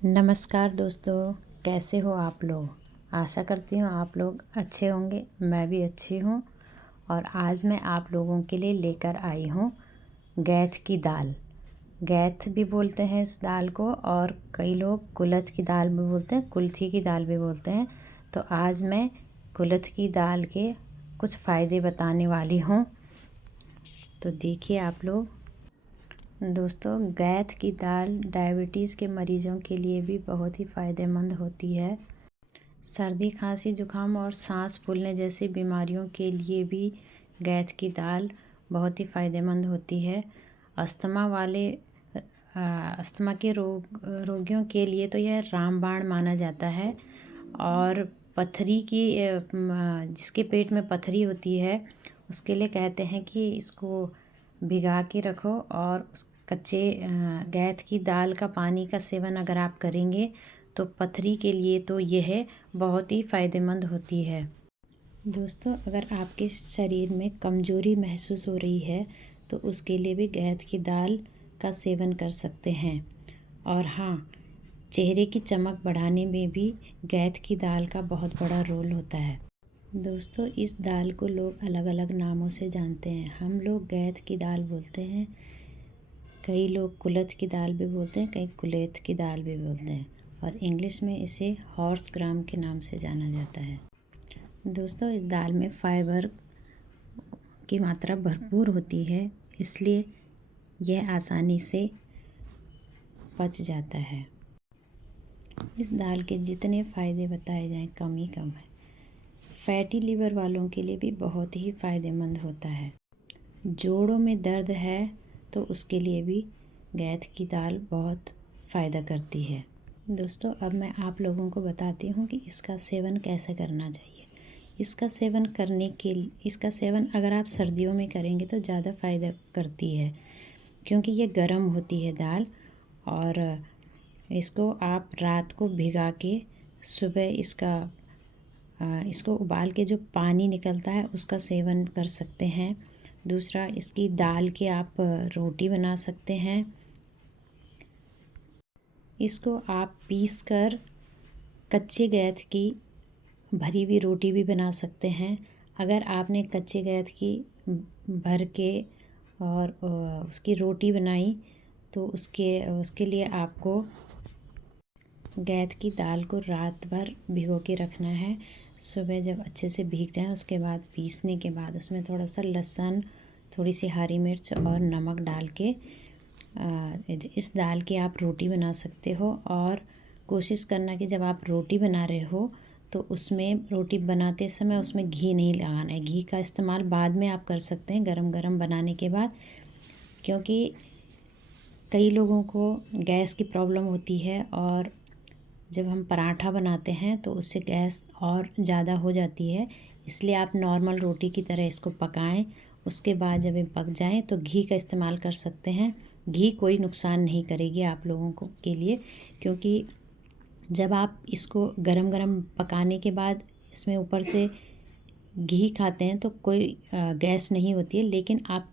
नमस्कार दोस्तों, कैसे हो आप लोग। आशा करती हूँ आप लोग अच्छे होंगे। मैं भी अच्छी हूँ। और आज मैं आप लोगों के लिए लेकर आई हूँ गैथ की दाल। गैथ भी बोलते हैं इस दाल को, और कई लोग कुलथ की दाल भी बोलते हैं, कुल्थी की दाल भी बोलते हैं। तो आज मैं कुलथ की दाल के कुछ फ़ायदे बताने वाली हूँ। तो देखिए आप लोग। दोस्तों, गैथ की दाल डायबिटीज़ के मरीज़ों के लिए भी बहुत ही फ़ायदेमंद होती है। सर्दी, खांसी, जुकाम और सांस फूलने जैसी बीमारियों के लिए भी गैथ की दाल बहुत ही फ़ायदेमंद होती है। अस्थमा के रोगियों के लिए तो यह रामबाण माना जाता है। और पथरी की जिसके पेट में पथरी होती है उसके लिए कहते हैं कि इसको भिगा के रखो, और उस कच्चे गैथ की दाल का पानी का सेवन अगर आप करेंगे तो पथरी के लिए तो यह बहुत ही फ़ायदेमंद होती है। दोस्तों, अगर आपके शरीर में कमज़ोरी महसूस हो रही है तो उसके लिए भी गैथ की दाल का सेवन कर सकते हैं। और हाँ, चेहरे की चमक बढ़ाने में भी गैथ की दाल का बहुत बड़ा रोल होता है। दोस्तों, इस दाल को लोग अलग अलग नामों से जानते हैं। हम लोग गैथ की दाल बोलते हैं, कई लोग कुलथ की दाल भी बोलते हैं, कई कुलेथ की दाल भी बोलते हैं, और इंग्लिश में इसे हॉर्स ग्राम के नाम से जाना जाता है। दोस्तों, इस दाल में फाइबर की मात्रा भरपूर होती है, इसलिए यह आसानी से पच जाता है। इस दाल के जितने फ़ायदे बताए जाएं कम ही कम है। फैटी लीवर वालों के लिए भी बहुत ही फ़ायदेमंद होता है। जोड़ों में दर्द है तो उसके लिए भी गैथ की दाल बहुत फ़ायदा करती है। दोस्तों, अब मैं आप लोगों को बताती हूँ कि इसका सेवन कैसे करना चाहिए। इसका सेवन अगर आप सर्दियों में करेंगे तो ज़्यादा फ़ायदा करती है, क्योंकि ये गर्म होती है दाल। और इसको आप रात को भिगा के सुबह इसको उबाल के जो पानी निकलता है उसका सेवन कर सकते हैं। दूसरा, इसकी दाल के आप रोटी बना सकते हैं। इसको आप पीस कर कच्चे गैथ की भरी हुई रोटी भी बना सकते हैं। अगर आपने कच्चे गैथ की भर के और उसकी रोटी बनाई तो उसके लिए आपको गैथ की दाल को रात भर भिगो के रखना है। सुबह जब अच्छे से भीग जाए उसके बाद पीसने के बाद उसमें थोड़ा सा लहसुन, थोड़ी सी हरी मिर्च और नमक डाल के इस दाल की आप रोटी बना सकते हो। और कोशिश करना कि जब आप रोटी बना रहे हो तो उसमें रोटी बनाते समय उसमें घी नहीं लगाना है। घी का इस्तेमाल बाद में आप कर सकते हैं, गरम गरम बनाने के बाद, क्योंकि कई लोगों को गैस की प्रॉब्लम होती है और जब हम पराठा बनाते हैं तो उससे गैस और ज़्यादा हो जाती है। इसलिए आप नॉर्मल रोटी की तरह इसको पकाएं। उसके बाद जब ये पक जाएं तो घी का इस्तेमाल कर सकते हैं। घी कोई नुकसान नहीं करेगी आप लोगों को के लिए, क्योंकि जब आप इसको गरम गरम पकाने के बाद इसमें ऊपर से घी खाते हैं तो कोई गैस नहीं होती है। लेकिन आप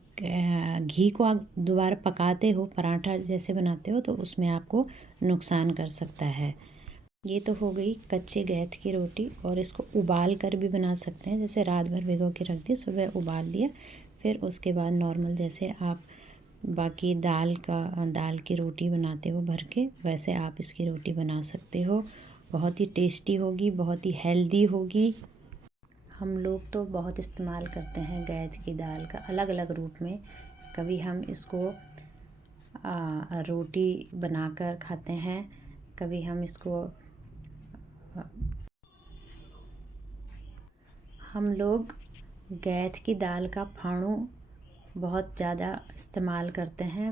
घी को आप दोबारा पकाते हो, पराठा जैसे बनाते हो, तो उसमें आपको नुकसान कर सकता है। ये तो हो गई कच्चे गैथ की रोटी। और इसको उबाल कर भी बना सकते हैं, जैसे रात भर भिगो के रख दिया, सुबह उबाल लिया, फिर उसके बाद नॉर्मल जैसे आप बाकी दाल की रोटी बनाते हो भर के, वैसे आप इसकी रोटी बना सकते हो। बहुत ही टेस्टी होगी, बहुत ही हेल्दी होगी। हम लोग तो बहुत इस्तेमाल करते हैं गैथ की दाल का अलग अलग रूप में। कभी हम इसको रोटी बनाकर खाते हैं, कभी हम इसको हम लोग गैथ की दाल का फाणू बहुत ज़्यादा इस्तेमाल करते हैं।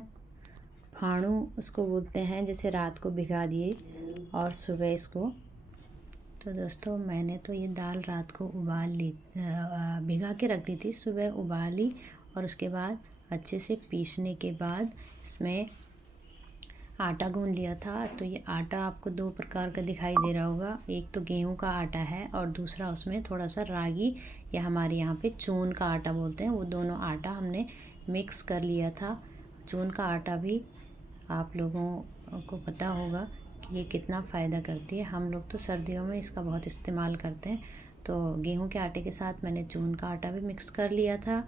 फाणू उसको बोलते हैं, जैसे रात को भिगा दिए और सुबह इसको। तो दोस्तों, मैंने तो ये दाल रात को भिगा के रख दी थी, सुबह उबाली और उसके बाद अच्छे से पीसने के बाद इसमें आटा गूंद लिया था। तो ये आटा आपको दो प्रकार का दिखाई दे रहा होगा। एक तो गेहूं का आटा है और दूसरा उसमें थोड़ा सा रागी या हमारे यहाँ पे चून का आटा बोलते हैं, वो दोनों आटा हमने मिक्स कर लिया था। चून का आटा भी आप लोगों को पता होगा कि ये कितना फ़ायदा करती है। हम लोग तो सर्दियों में इसका बहुत इस्तेमाल करते हैं। तो गेहूं के आटे के साथ मैंने चून का आटा भी मिक्स कर लिया था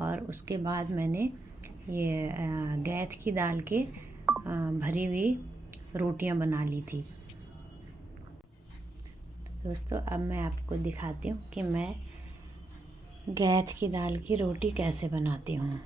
और उसके बाद मैंने ये गैथ की दाल के भरी हुई रोटियां बना ली थी। तो दोस्तों अब मैं आपको दिखाती हूँ कि मैं गैथ की दाल की रोटी कैसे बनाती हूँ।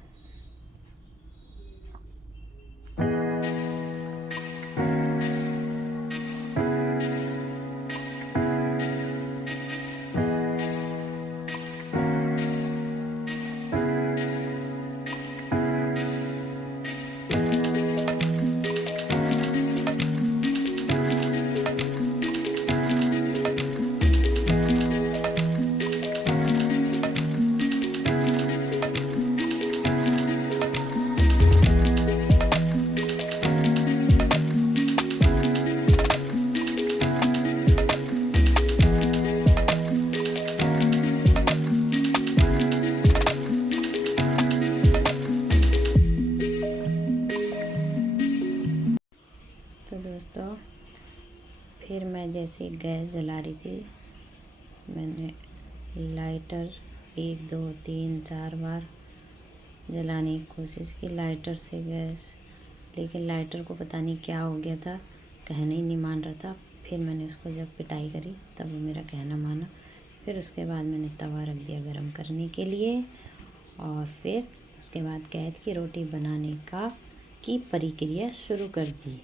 तो दोस्तों फिर मैं जैसे गैस जला रही थी, मैंने लाइटर 1 2 3 4 बार जलाने की कोशिश की लाइटर से गैस, लेकिन लाइटर को पता नहीं क्या हो गया था, कहना ही नहीं मान रहा था। फिर मैंने उसको जब पिटाई करी तब वो मेरा कहना माना। फिर उसके बाद मैंने तवा रख दिया गरम करने के लिए और फिर उसके बाद गैथ की रोटी बनाने की प्रक्रिया शुरू कर दी।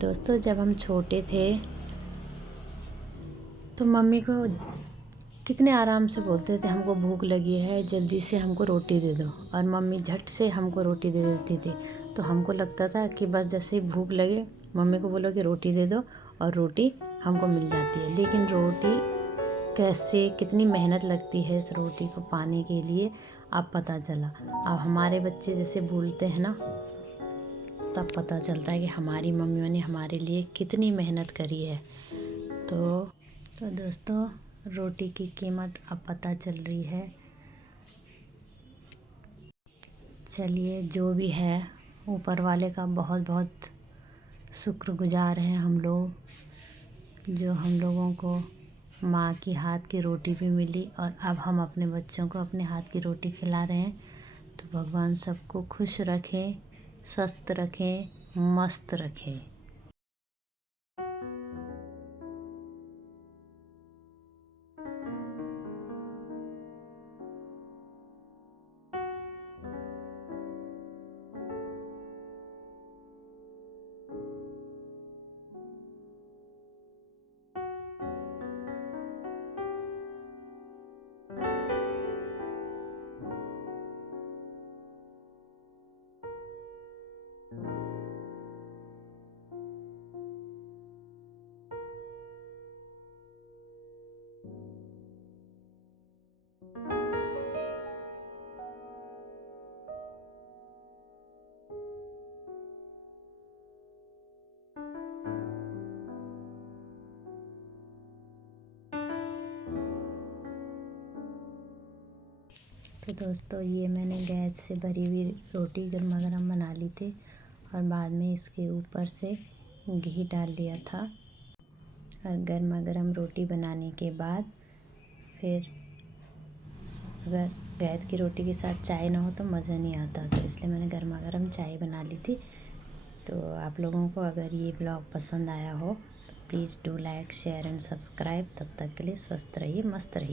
दोस्तों जब हम छोटे थे तो मम्मी को कितने आराम से बोलते थे, हमको भूख लगी है जल्दी से हमको रोटी दे दो, और मम्मी झट से हमको रोटी दे देती थी। तो हमको लगता था कि बस जैसे ही भूख लगे मम्मी को बोलो कि रोटी दे दो और रोटी हमको मिल जाती है। लेकिन रोटी कैसे, कितनी मेहनत लगती है इस रोटी को पाने के लिए, अब पता चला। अब हमारे बच्चे जैसे भूलते हैं ना, तब पता चलता है कि हमारी मम्मियों ने हमारे लिए कितनी मेहनत करी है। तो दोस्तों रोटी की कीमत अब पता चल रही है। चलिए जो भी है ऊपर वाले का बहुत बहुत शुक्रगुजार हैं हम लोग, जो हम लोगों को माँ की हाथ की रोटी भी मिली और अब हम अपने बच्चों को अपने हाथ की रोटी खिला रहे हैं। तो भगवान सबको खुश रखें, स्वस्थ रखें, मस्त रखें। तो दोस्तों ये मैंने गैस से भरी हुई रोटी गर्मा गर्म बना ली थी और बाद में इसके ऊपर से घी डाल लिया था। और गर्मा गर्म रोटी बनाने के बाद फिर अगर गैस की रोटी के साथ चाय ना हो तो मज़ा नहीं आता, तो इसलिए मैंने गर्मा गर्म चाय बना ली थी। तो आप लोगों को अगर ये ब्लॉग पसंद आया हो तो please do like share and subscribe. तब तक के लिए स्वस्थ रहिए, मस्त रहिए।